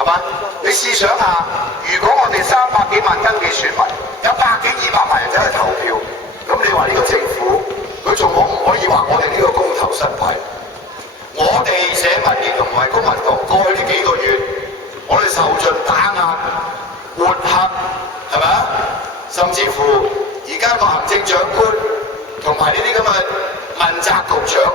係嘛？你試想下，如果我哋300幾萬登記選民，有100幾200萬人走去投票，咁你話呢個政府佢仲可唔可以話我哋呢個公投失敗？我哋社民連同埋公民黨過去呢幾個月，我哋受盡打壓、抹黑，係咪啊？甚至乎而家個行政長官同埋呢啲咁嘅問責局長，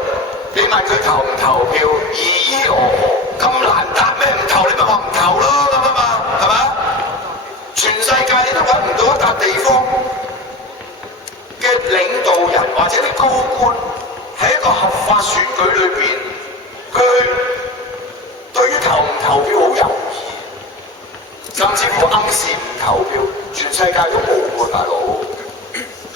你問佢投唔投票，咦咦哦哦，咁難答咩？唔投你咪話唔投咯咁啊嘛，係咪？全世界你都揾唔到一笪地方嘅領導人或者啲高官喺一個合法選舉裏邊，佢對於投唔投票好猶豫，甚至乎暗示唔投票，全世界都冇喎，大佬，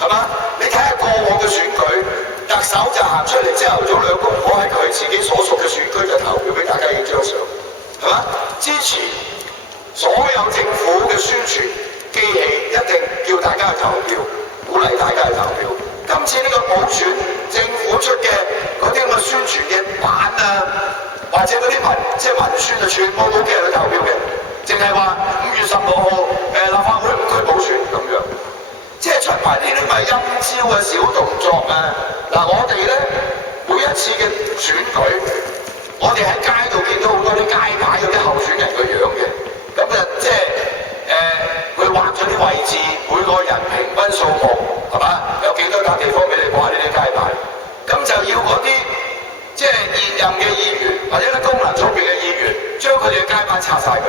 係嘛？你睇下過往嘅選舉，特首就行出嚟，朝頭早2公婆喺佢自己所屬嘅選區就投票俾大家影張相，係嘛？支持所有政府嘅宣傳機器，一定叫大家去投票，鼓勵大家去投票。今次呢個補選，政府出嘅嗰啲咁嘅宣傳嘅版啊，或者嗰啲文宣啊，全部冇叫人去投票嘅，淨係話5月16號立法會5區補選咁樣，即係出埋呢啲咪陰招嘅小動作啊！嗱，我哋咧每一次嘅選舉，我哋喺街度見到好多啲街牌有啲候選人嘅樣嘅，咁啊即係佢畫咗啲位置，每個人平均數目係嘛？有幾多笪地方俾你掛呢啲街牌？咁就要嗰啲即係現任嘅議員或者啲功能組別嘅議員，將佢哋嘅街牌拆晒佢，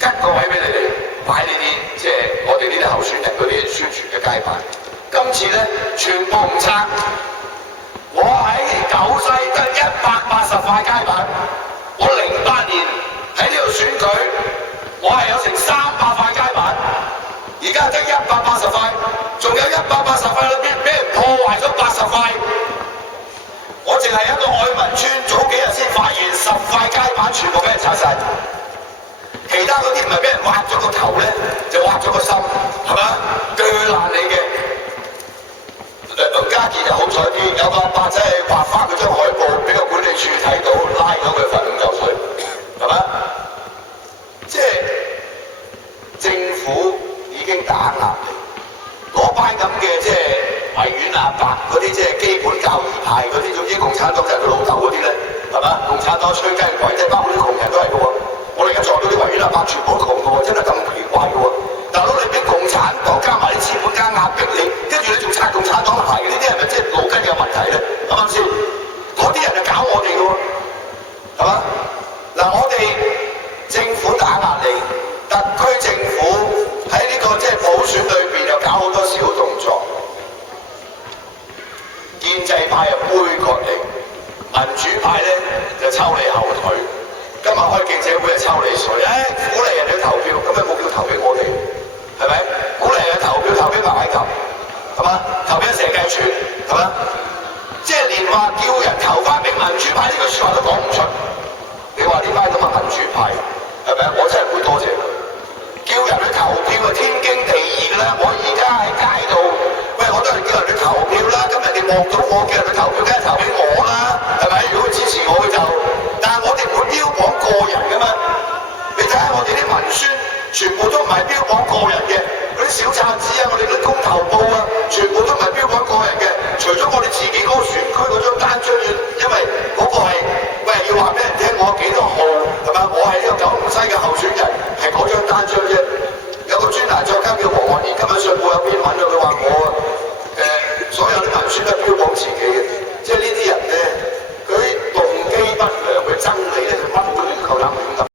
吉個位俾你哋擺呢啲即係我哋呢啲候選人嗰啲宣傳嘅街牌。今次咧全部唔拆，我喺九西得180塊街牌，我08年喺呢度選舉，我係有成300塊街牌，而家得180塊，仲有180塊裏邊俾人破壞咗80塊。我淨係一個愛民村，早幾日先發現10塊街牌全部俾人拆晒，其他嗰啲唔係俾人挖咗個頭咧，就挖咗個心，係嘛？鋸爛你嘅。梁家傑就好彩啲，有個阿伯仔係畫翻佢張海報俾個管理處睇到，拉咗佢罰5嚿水，係嘛？即係政府已經打壓你，嗰班咁嘅即係維園阿伯嗰啲即係基本教義派嗰啲，總之共產黨就係佢老豆嗰啲咧，係嘛？共產黨吹雞鬼，即係包括啲窮人都係嘅喎。我哋而家撞到啲維園阿伯全部都窮嘅喎，真係咁奇怪嘅喎。大佬你俾共產黨加埋啲資本家壓迫你，跟住你仲拆共產黨牌嘅呢啲係咪即係腦筋有問題咧？啱唔啱先？嗰啲人就搞我哋嘅喎，係嘛？嗱，我哋政府打壓你，特區政府喺呢個即係補選裏邊又搞好多小動作，建制派又杯葛你，民主派咧就抽你後腿。今日開記者會就抽你水，鼓勵人哋去投票，咁有冇叫投俾我哋？係咪？鼓勵人去投票，投俾白蟻球，係嘛？投俾蛇計全，係嘛？即係連話叫人投翻俾民主派呢句説話都講唔出。你話呢班咁嘅民主派係咪？我真係唔會多謝佢。叫人去投票係天經地義㗎啦。我而家喺街度，喂，我都係叫人去投票啦。咁人哋望到我叫人去投票，梗係投俾我啦，係咪？如果佢支持我，佢就，但係我哋唔會標榜個人㗎嘛。你睇下我哋啲文宣，全部都唔係標榜個人嘅，嗰啲小冊子啊，我哋啲公投報啊，全部都唔係標榜個人嘅。除咗我哋自己嗰個選區嗰張單張要，因為嗰個係，喂，要話俾人聽我幾多號，係嘛？我係呢個九龍西嘅候選人，係嗰張單張啫。有個專欄作家叫黃學年，今日上報有篇文啊，佢話我所有啲文宣都係標榜自己嘅。